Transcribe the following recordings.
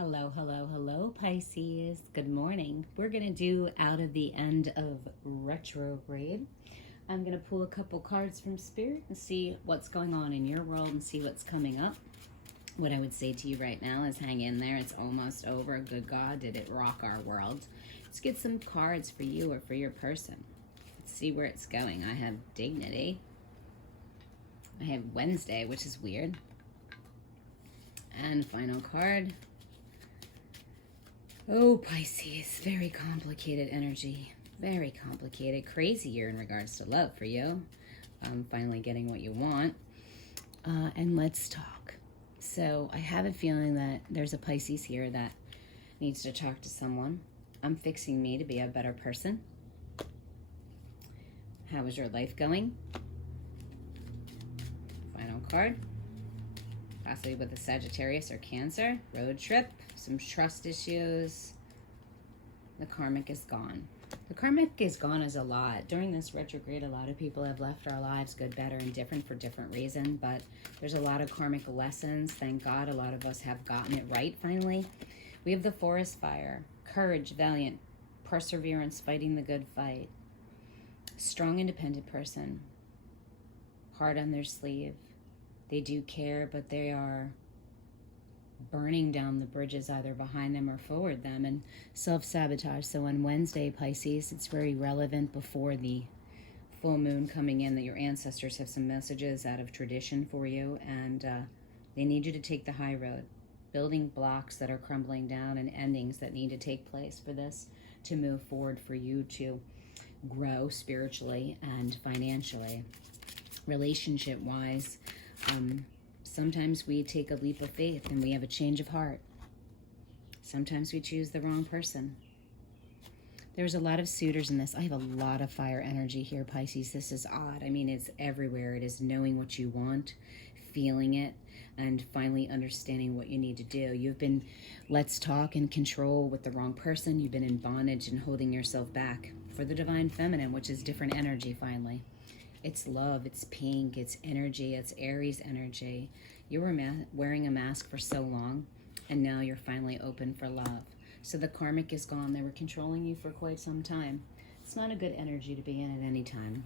Hello, hello, hello, Pisces. Good morning. We're going to do out of the end of retrograde. I'm going to pull a couple cards from Spirit and see what's going on in your world and see what's coming up. What I would say to you right now is hang in there. It's almost over. Good God, did it rock our world. Let's get some cards for you or for your person. Let's see where it's going. I have dignity. I have Wednesday, which is weird. And final card. Oh, Pisces, very complicated energy. Very complicated. Crazy year in regards to love for you. Finally getting what you want. And let's talk. So I have a feeling that there's a Pisces here that needs to talk to someone. I'm fixing me to be a better person. How is your life going? Final card. Possibly with a Sagittarius or Cancer. Road trip. Some trust issues. The karmic is gone. The karmic is gone as a lot. During this retrograde, a lot of people have left our lives, good, better, and different for different reasons. But there's a lot of karmic lessons. Thank God a lot of us have gotten it right finally. We have the forest fire. Courage, valiant, perseverance, fighting the good fight. Strong, independent person. Heart on their sleeve. They do care, but they are burning down the bridges either behind them or forward them and self-sabotage. So on Wednesday, Pisces, it's very relevant before the full moon coming in that your ancestors have some messages out of tradition for you, and they need you to take the high road. Building blocks that are crumbling down and endings that need to take place for this to move forward, for you to grow spiritually and financially. Relationship-wise, sometimes we take a leap of faith and we have a change of heart. Sometimes we choose the wrong person. There's a lot of suitors in this. I have a lot of fire energy here, Pisces. This is odd. I mean, it's everywhere. It is knowing what you want, feeling it, and finally understanding what you need to do. You've been, let's talk, in control with the wrong person. You've been in bondage and holding yourself back for the divine feminine, which is different energy finally. It's love, it's pink, it's energy, it's Aries energy. You were wearing a mask for so long, and now you're finally open for love. So the karmic is gone. They were controlling you for quite some time. It's not a good energy to be in at any time.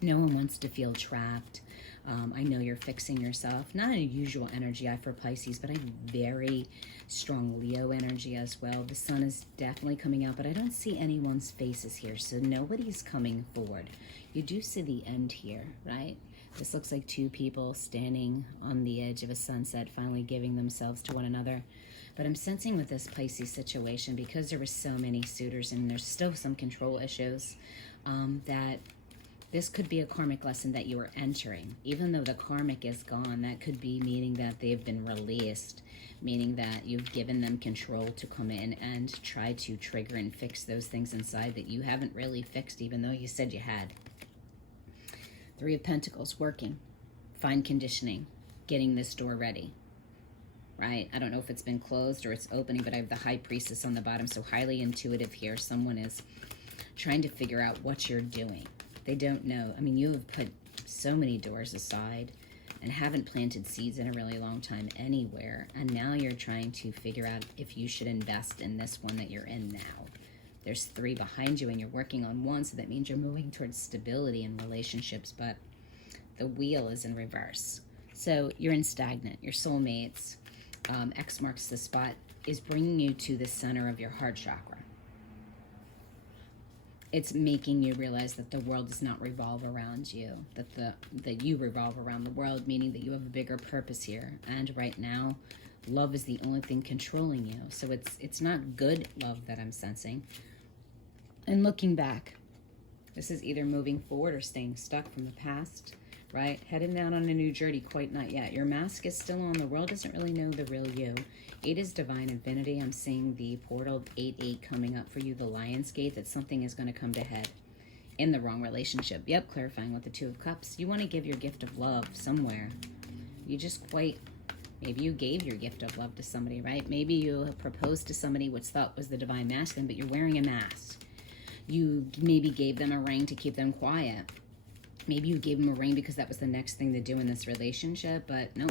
No one wants to feel trapped. I know you're fixing yourself. Not a usual energy for Pisces, but I have very strong Leo energy as well. The sun is definitely coming out, but I don't see anyone's faces here, so nobody's coming forward. You do see the end here, right? This looks like two people standing on the edge of a sunset, finally giving themselves to one another. But I'm sensing with this Pisces situation, because there were so many suitors and there's still some control issues, that this could be a karmic lesson that you are entering. Even though the karmic is gone, that could be meaning that they've been released, meaning that you've given them control to come in and try to trigger and fix those things inside that you haven't really fixed, even though you said you had. Three of Pentacles, working, fine conditioning, getting this door ready, right? I don't know if it's been closed or it's opening, but I have the High Priestess on the bottom, so highly intuitive here. Someone is trying to figure out what you're doing. They don't know. I mean, you have put so many doors aside and haven't planted seeds in a really long time anywhere, and now you're trying to figure out if you should invest in this one that you're in now. There's three behind you and you're working on one, so that means you're moving towards stability in relationships, but the wheel is in reverse. So you're in stagnant. Your soulmates, X marks the spot, is bringing you to the center of your heart chakra. It's making you realize that the world does not revolve around you, that you revolve around the world, meaning that you have a bigger purpose here. And right now, love is the only thing controlling you. So it's not good love that I'm sensing. And looking back, this is either moving forward or staying stuck from the past, right? Heading down on a new journey, quite not yet. Your mask is still on. The world doesn't really know the real you. 8 is divine infinity. I'm seeing the portal 8-8 coming up for you, the Lion's Gate, that something is going to come to head in the wrong relationship. Yep, clarifying with the Two of Cups. You want to give your gift of love somewhere. You just maybe you gave your gift of love to somebody, right? Maybe you proposed to somebody which thought was the divine masculine, but you're wearing a mask. You maybe gave them a ring to keep them quiet. Maybe you gave them a ring because that was the next thing to do in this relationship, but no,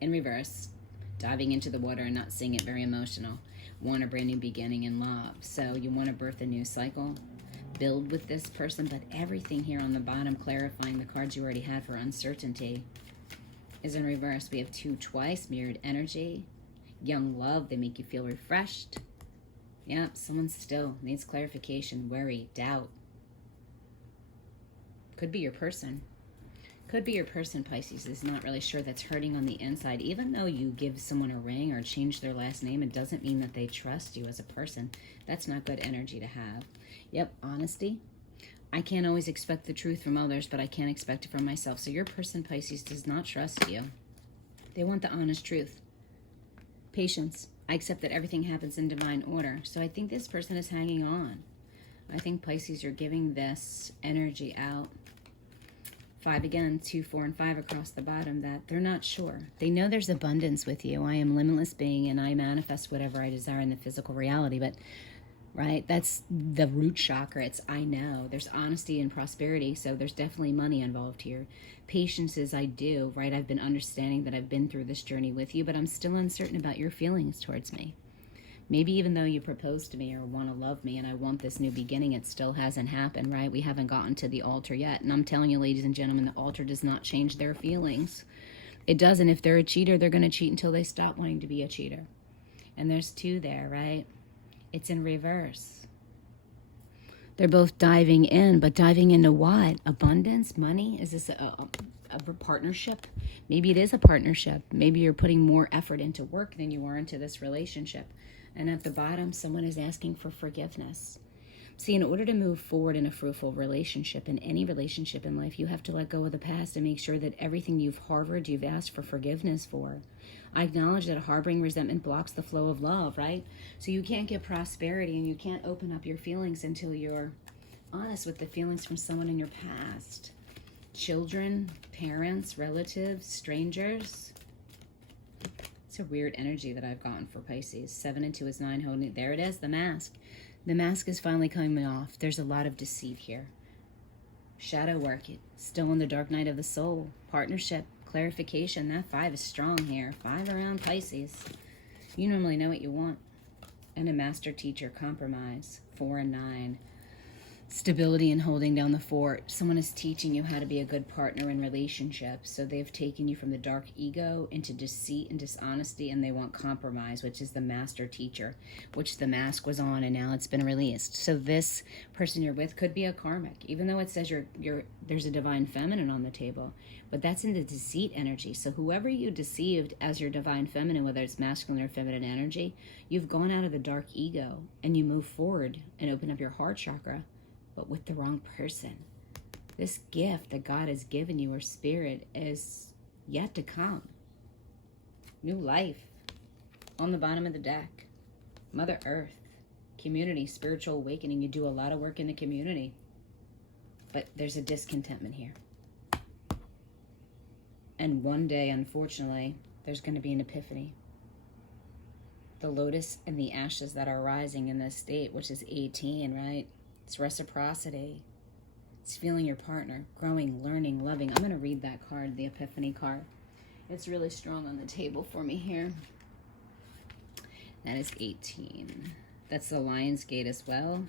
in reverse. diving into the water and not seeing it, very emotional. Want a brand new beginning in love. So you want to birth a new cycle, build with this person, but everything here on the bottom, clarifying the cards you already had for uncertainty, is in reverse. We have 2 twice, mirrored energy, young love, they make you feel refreshed. Yep, someone still needs clarification, worry, doubt. Could be your person. Could be your person, Pisces, is not really sure, that's hurting on the inside. Even though you give someone a ring or change their last name, it doesn't mean that they trust you as a person. That's not good energy to have. Yep, honesty. I can't always expect the truth from others, but I can expect it from myself. So your person, Pisces, does not trust you. They want the honest truth. Patience. I accept that everything happens in divine order. So I think this person is hanging on. I think, Pisces, you're giving this energy out. 5 again, 2, 4, and 5 across the bottom, that they're not sure. They know there's abundance with you. I am limitless being, and I manifest whatever I desire in the physical reality. But, right, that's the root chakra. It's I know. There's honesty and prosperity, so there's definitely money involved here. Patience is I do, right? I've been understanding that I've been through this journey with you, but I'm still uncertain about your feelings towards me. Maybe even though you proposed to me or want to love me and I want this new beginning, it still hasn't happened, right? We haven't gotten to the altar yet. And I'm telling you, ladies and gentlemen, the altar does not change their feelings. It doesn't. If they're a cheater, they're going to cheat until they stop wanting to be a cheater. And there's 2 there, right? It's in reverse. They're both diving in, but diving into what? Abundance? Money? Is this a partnership? Maybe it is a partnership. Maybe you're putting more effort into work than you are into this relationship. And at the bottom, someone is asking for forgiveness. See, in order to move forward in a fruitful relationship, in any relationship in life, you have to let go of the past and make sure that everything you've harbored, you've asked for forgiveness for. I acknowledge that harboring resentment blocks the flow of love, right? So you can't get prosperity and you can't open up your feelings until you're honest with the feelings from someone in your past. Children, parents, relatives, strangers. It's a weird energy that I've gotten for Pisces. 7 and 2 is 9 holding. There it is, the mask. The mask is finally coming off. There's a lot of deceit here. Shadow work. Still in the dark night of the soul. Partnership. Clarification. That 5 is strong here. 5 around Pisces. You normally know what you want. And a master teacher. Compromise. 4 and 9. Stability and holding down the fort. Someone is teaching you how to be a good partner in relationships. So they've taken you from the dark ego into deceit and dishonesty, and they want compromise, which is the master teacher, which the mask was on, and now it's been released. So this person you're with could be a karmic, even though it says there's a divine feminine on the table, but that's in the deceit energy. So whoever you deceived as your divine feminine, whether it's masculine or feminine energy, you've gone out of the dark ego and you move forward and open up your heart chakra, but with the wrong person. This gift that God has given you, or spirit, is yet to come. New life. On the bottom of the deck. Mother Earth. Community, spiritual awakening. You do a lot of work in the community. But there's a discontentment here. And one day, unfortunately, there's going to be an epiphany. The lotus and the ashes that are rising in this state, which is 18, right? It's reciprocity. It's feeling your partner, growing, learning, loving. I'm going to read that card, the Epiphany card. It's really strong on the table for me here. That is 18. That's the Lion's Gate as well.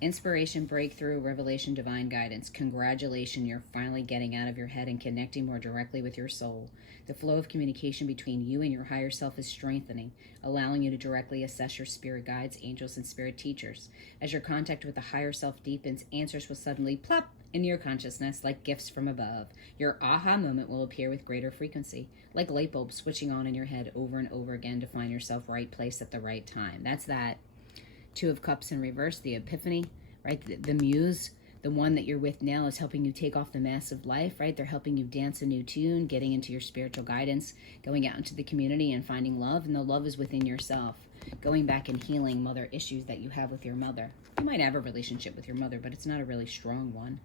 Inspiration, breakthrough, revelation, divine guidance. Congratulations, you're finally getting out of your head and connecting more directly with your soul. The flow of communication between you and your higher self is strengthening, allowing you to directly assess your spirit guides, angels, and spirit teachers. As your contact with the higher self deepens, answers will suddenly plop into your consciousness like gifts from above. Your aha moment will appear with greater frequency, like light bulbs switching on in your head over and over again to find yourself right place at the right time. That's that. 2 of Cups in reverse, the Epiphany, right? The muse, the one that you're with now, is helping you take off the mask of life, right? They're helping you dance a new tune, getting into your spiritual guidance, going out into the community and finding love, and the love is within yourself. Going back and healing mother issues that you have with your mother. You might have a relationship with your mother, but it's not a really strong one.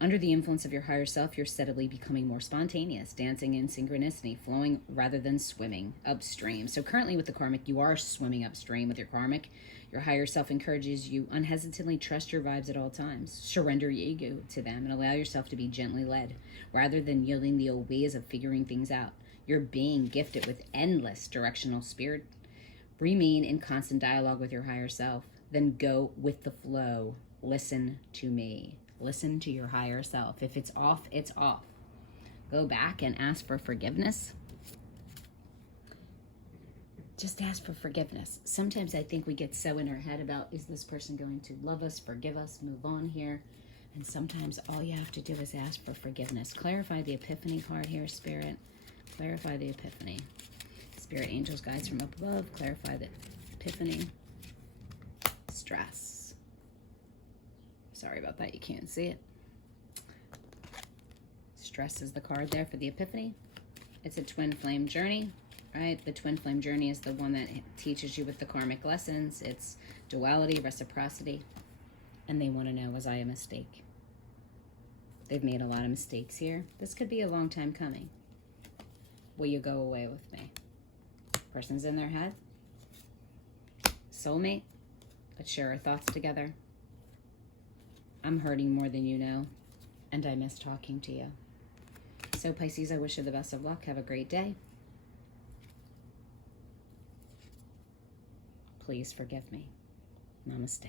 Under the influence of your higher self, you're steadily becoming more spontaneous, dancing in synchronicity, flowing rather than swimming upstream. So currently with the karmic, you are swimming upstream with your karmic. Your higher self encourages you unhesitantly trust your vibes at all times. Surrender your ego to them and allow yourself to be gently led rather than yielding the old ways of figuring things out. You're being gifted with endless directional spirit. Remain in constant dialogue with your higher self. Then go with the flow. Listen to me. Listen to your higher self. If it's off, it's off. Go back and ask for forgiveness. Just ask for forgiveness. Sometimes I think we get so in our head about, is this person going to love us, forgive us, move on here? And sometimes all you have to do is ask for forgiveness. Clarify the epiphany card here, Spirit. Clarify the epiphany. Spirit, angels, guides from up above. Clarify the epiphany. Stress. Sorry about that. You can't see it. Stress is the card there for the epiphany. It's a twin flame journey, right? The twin flame journey is the one that teaches you with the karmic lessons. It's duality, reciprocity. And they want to know, was I a mistake? They've made a lot of mistakes here. This could be a long time coming. Will you go away with me? Person's in their head. Soulmate. Let's share our thoughts together. I'm hurting more than you know, and I miss talking to you. So Pisces, I wish you the best of luck. Have a great day. Please forgive me. Namaste.